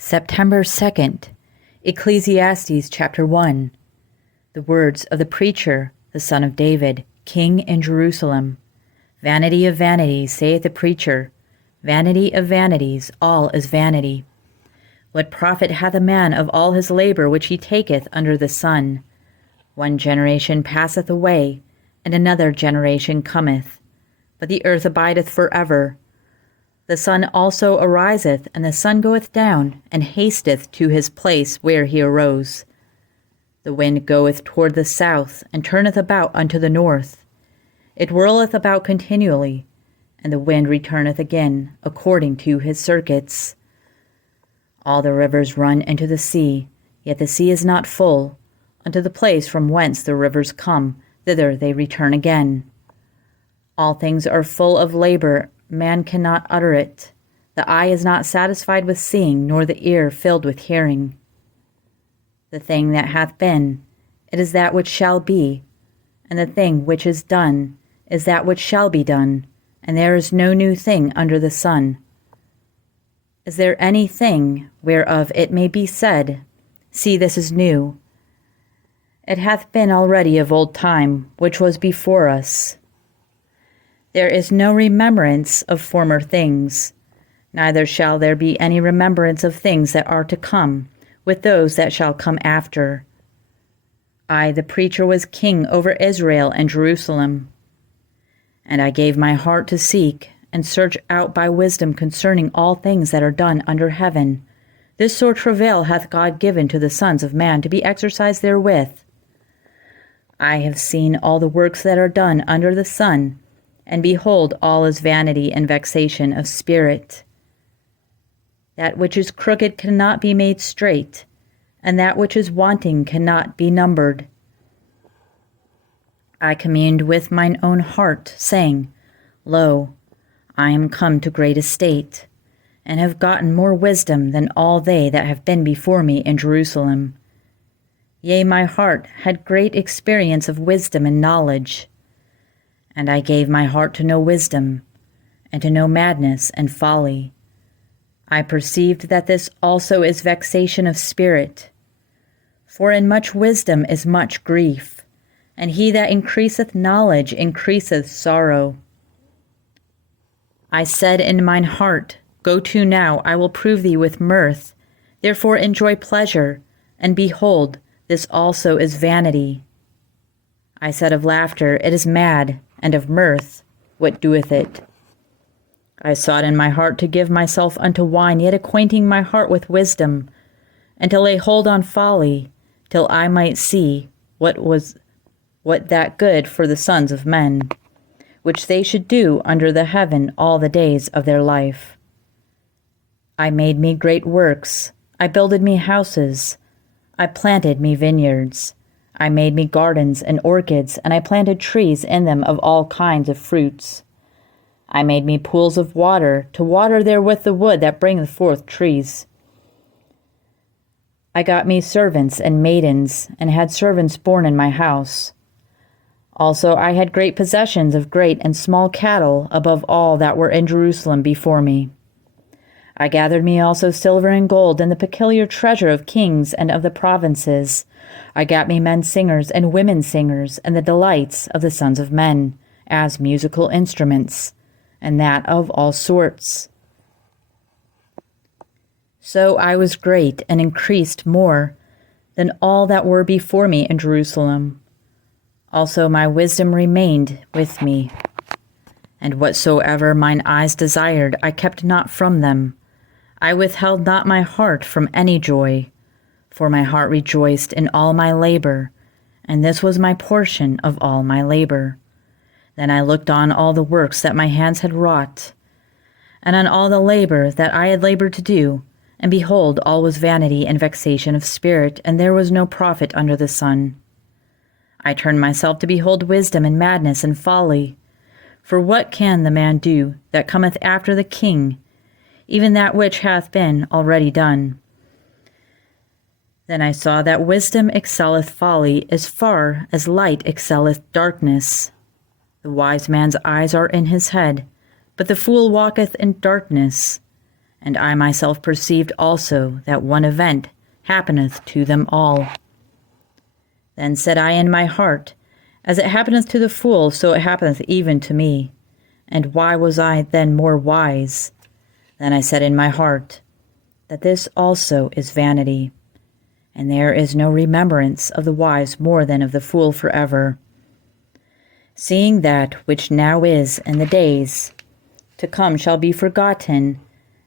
September 2nd, Ecclesiastes chapter 1. The words of the preacher, the son of David, king in Jerusalem. Vanity of vanities, saith the preacher. Vanity of vanities, all is vanity. What profit hath a man of all his labor which he taketh under the sun? One generation passeth away, and another generation cometh. But the earth abideth forever. The sun also ariseth, and the sun goeth down, and hasteth to his place where he arose. The wind goeth toward the south, and turneth about unto the north. It whirleth about continually, and the wind returneth again, according to his circuits. All the rivers run into the sea, yet the sea is not full. Unto the place from whence the rivers come, thither they return again. All things are full of labor, man cannot utter it. The eye is not satisfied with seeing, nor the ear filled with hearing. The thing that hath been, it is that which shall be, and the thing which is done is that which shall be done, and there is no new thing under the sun. Is there anything whereof it may be said, See, this is new? It hath been already of old time, which was before us. There is no remembrance of former things, neither shall there be any remembrance of things that are to come, with those that shall come after. I, the preacher, was king over Israel and Jerusalem. And I gave my heart to seek and search out by wisdom concerning all things that are done under heaven. This sore travail hath God given to the sons of man to be exercised therewith. I have seen all the works that are done under the sun, and behold, all is vanity and vexation of spirit. That which is crooked cannot be made straight, and that which is wanting cannot be numbered. I communed with mine own heart, saying, Lo, I am come to great estate, and have gotten more wisdom than all they that have been before me in Jerusalem. Yea, my heart had great experience of wisdom and knowledge. And I gave my heart to know wisdom, and to know madness and folly. I perceived that this also is vexation of spirit. For in much wisdom is much grief, and he that increaseth knowledge increaseth sorrow. I said in mine heart, Go to now, I will prove thee with mirth. Therefore enjoy pleasure, and behold, this also is vanity. I said of laughter, It is mad, and of mirth, what doeth it? I sought in my heart to give myself unto wine, yet acquainting my heart with wisdom, and to lay hold on folly, till I might see what that good for the sons of men, which they should do under the heaven all the days of their life. I made me great works, I builded me houses, I planted me vineyards. I made me gardens and orchards, and I planted trees in them of all kinds of fruits. I made me pools of water, to water therewith the wood that bringeth forth trees. I got me servants and maidens, and had servants born in my house. Also I had great possessions of great and small cattle above all that were in Jerusalem before me. I gathered me also silver and gold, and the peculiar treasure of kings and of the provinces. I got me men singers and women singers, and the delights of the sons of men, as musical instruments, and that of all sorts. So I was great, and increased more than all that were before me in Jerusalem. Also my wisdom remained with me, and whatsoever mine eyes desired, I kept not from them. I withheld not my heart from any joy, for my heart rejoiced in all my labor, and this was my portion of all my labor. Then I looked on all the works that my hands had wrought, and on all the labor that I had labored to do, and behold, all was vanity and vexation of spirit, and there was no profit under the sun. I turned myself to behold wisdom and madness and folly. For what can the man do that cometh after the king, even that which hath been already done? Then I saw that wisdom excelleth folly as far as light excelleth darkness. The wise man's eyes are in his head, but the fool walketh in darkness. And I myself perceived also that one event happeneth to them all. Then said I in my heart, As it happeneth to the fool, so it happeneth even to me. And why was I then more wise? Then I said in my heart, That this also is vanity. And there is no remembrance of the wise more than of the fool forever. Seeing that which now is in the days to come shall be forgotten,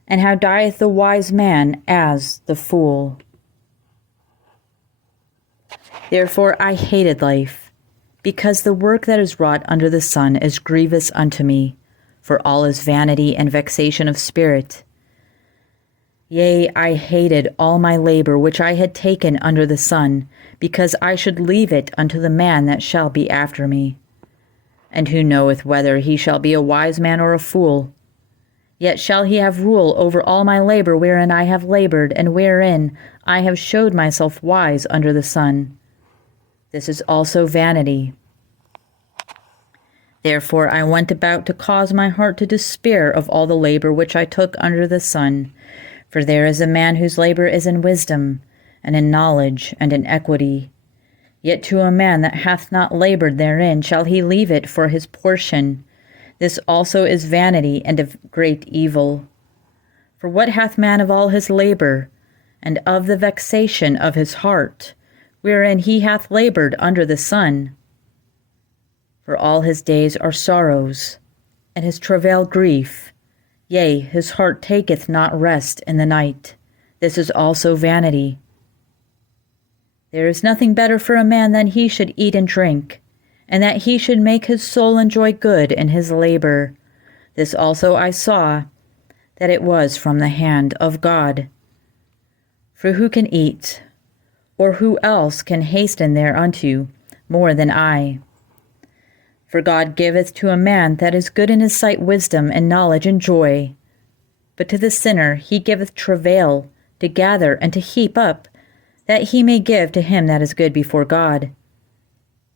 and how dieth the wise man as the fool. Therefore I hated life, because the work that is wrought under the sun is grievous unto me, for all is vanity and vexation of spirit. Yea, I hated all my labor which I had taken under the sun, because I should leave it unto the man that shall be after me. And who knoweth whether he shall be a wise man or a fool? Yet shall he have rule over all my labor wherein I have labored, and wherein I have showed myself wise under the sun. This is also vanity. Therefore I went about to cause my heart to despair of all the labor which I took under the sun. For there is a man whose labor is in wisdom, and in knowledge, and in equity. Yet to a man that hath not labored therein shall he leave it for his portion. This also is vanity and of great evil. For what hath man of all his labor, and of the vexation of his heart, wherein he hath labored under the sun? For all his days are sorrows, and his travail grief. Yea, his heart taketh not rest in the night. This is also vanity. There is nothing better for a man than he should eat and drink, and that he should make his soul enjoy good in his labor. This also I saw, that it was from the hand of God. For who can eat, or who else can hasten thereunto, more than I? For God giveth to a man that is good in his sight wisdom and knowledge and joy. But to the sinner he giveth travail to gather and to heap up, that he may give to him that is good before God.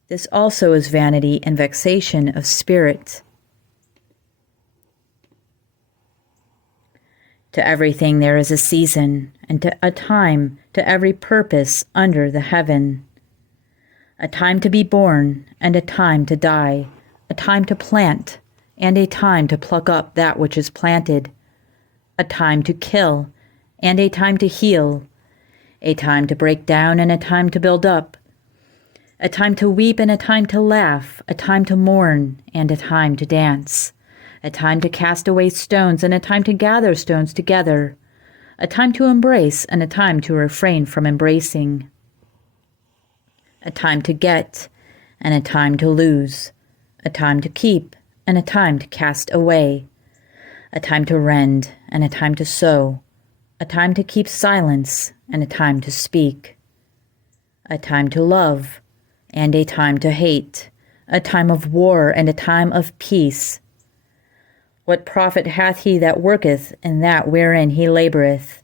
This also is vanity and vexation of spirit. To everything there is a season, and to a time to every purpose under the heaven. A time to be born, and a time to die, a time to plant, and a time to pluck up that which is planted, a time to kill, and a time to heal, a time to break down, and a time to build up, a time to weep and a time to laugh, a time to mourn and a time to dance, a time to cast away stones and a time to gather stones together, a time to embrace and a time to refrain from embracing, a time to get and a time to lose, a time to keep and a time to cast away, a time to rend and a time to sow, a time to keep silence and a time to speak, a time to love and a time to hate, a time of war and a time of peace. What profit hath he that worketh in that wherein he laboureth?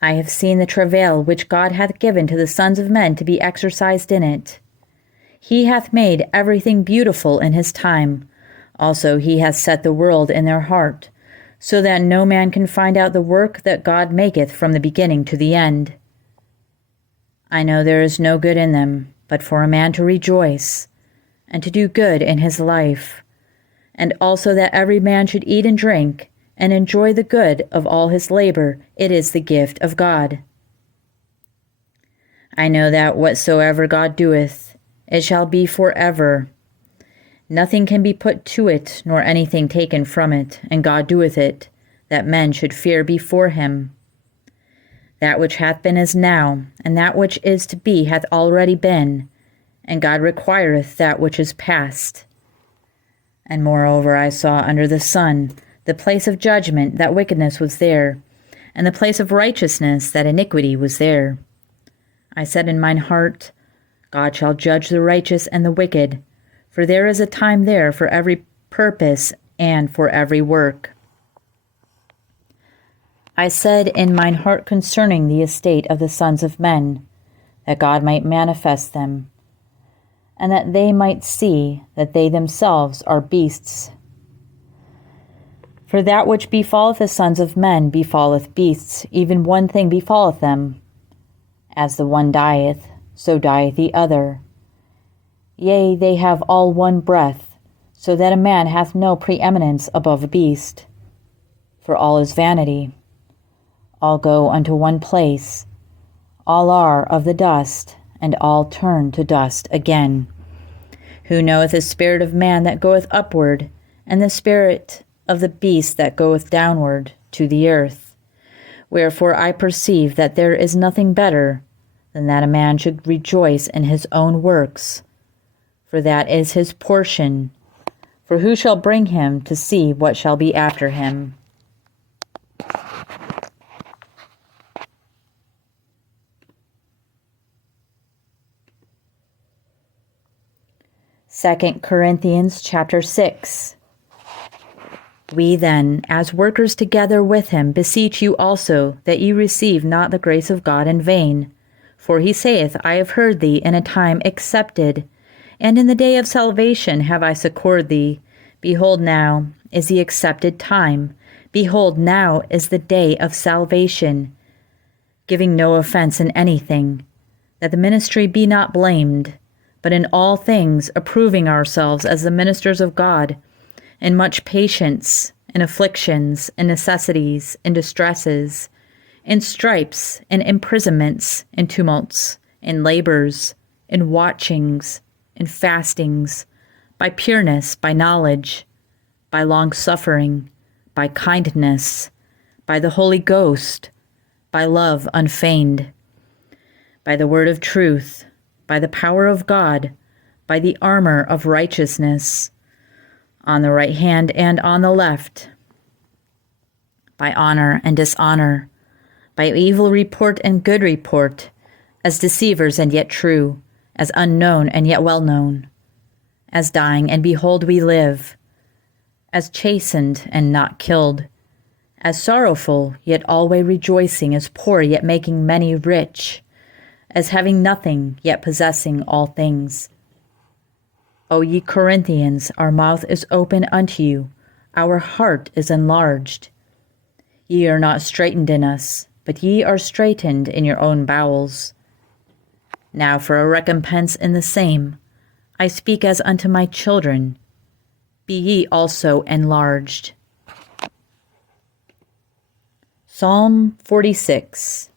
I have seen the travail which God hath given to the sons of men to be exercised in it. He hath made everything beautiful in his time. Also he hath set the world in their heart, so that no man can find out the work that God maketh from the beginning to the end. I know there is no good in them, but for a man to rejoice, and to do good in his life, and also that every man should eat and drink, and enjoy the good of all his labor. It is the gift of God. I know that whatsoever God doeth, it shall be forever. Nothing can be put to it, nor anything taken from it, and God doeth it, that men should fear before him. That which hath been is now, and that which is to be hath already been, and God requireth that which is past. And moreover I saw under the sun the place of judgment, that wickedness was there, and the place of righteousness, that iniquity was there. I said in mine heart, God shall judge the righteous and the wicked, for there is a time there for every purpose and for every work. I said in mine heart concerning the estate of the sons of men, that God might manifest them, and that they might see that they themselves are beasts. For that which befalleth the sons of men befalleth beasts, even one thing befalleth them. As the one dieth, so dieth the other. Yea, they have all one breath, so that a man hath no preeminence above a beast. For all is vanity. All go unto one place. All are of the dust, and all turn to dust again. Who knoweth the spirit of man that goeth upward, and the spirit of the beast that goeth downward to the earth? Wherefore I perceive that there is nothing better than that a man should rejoice in his own works, for that is his portion. For who shall bring him to see what shall be after him? Second Corinthians chapter 6. We then, as workers together with him, beseech you also that ye receive not the grace of God in vain. For he saith, I have heard thee in a time accepted, and in the day of salvation have I succored thee. Behold, now is the accepted time. Behold, now is the day of salvation. Giving no offense in anything, that the ministry be not blamed, but in all things approving ourselves as the ministers of God, in much patience, in afflictions, in necessities, in distresses, in stripes, in imprisonments, in tumults, in labors, in watchings, in fastings, by pureness, by knowledge, by long-suffering, by kindness, by the Holy Ghost, by love unfeigned, by the word of truth, by the power of God, by the armor of righteousness, on the right hand and on the left, by honor and dishonor, by evil report and good report, as deceivers and yet true, as unknown and yet well known, as dying and behold we live, as chastened and not killed, as sorrowful yet always rejoicing, as poor yet making many rich, as having nothing, yet possessing all things. O ye Corinthians, our mouth is open unto you, our heart is enlarged. Ye are not straitened in us, but ye are straitened in your own bowels. Now for a recompense in the same, I speak as unto my children, be ye also enlarged. Psalm 46.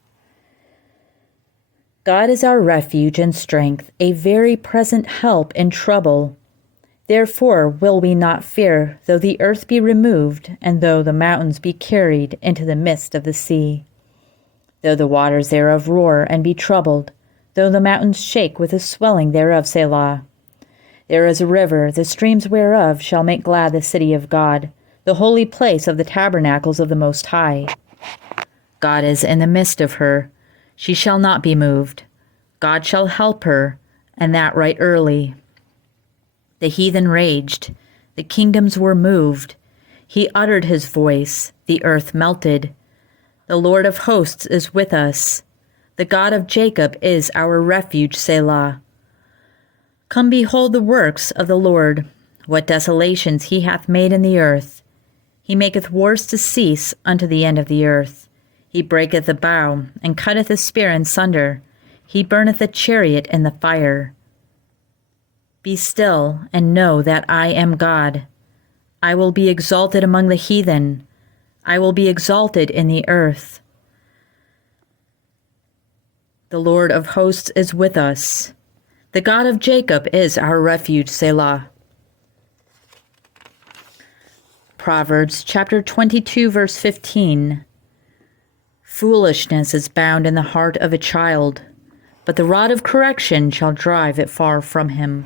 God is our refuge and strength, a very present help in trouble. Therefore will we not fear, though the earth be removed, and though the mountains be carried into the midst of the sea. Though the waters thereof roar and be troubled, though the mountains shake with the swelling thereof, Selah. There is a river, the streams whereof shall make glad the city of God, the holy place of the tabernacles of the Most High. God is in the midst of her. She shall not be moved. God shall help her, and that right early. The heathen raged, the kingdoms were moved. He uttered his voice, the earth melted. The Lord of hosts is with us. The God of Jacob is our refuge, Selah. Come behold the works of the Lord, what desolations he hath made in the earth. He maketh wars to cease unto the end of the earth. He breaketh the bow, and cutteth the spear in sunder. He burneth the chariot in the fire. Be still, and know that I am God. I will be exalted among the heathen. I will be exalted in the earth. The Lord of hosts is with us. The God of Jacob is our refuge, Selah. Proverbs chapter 22, verse 15. Foolishness is bound in the heart of a child, but the rod of correction shall drive it far from him.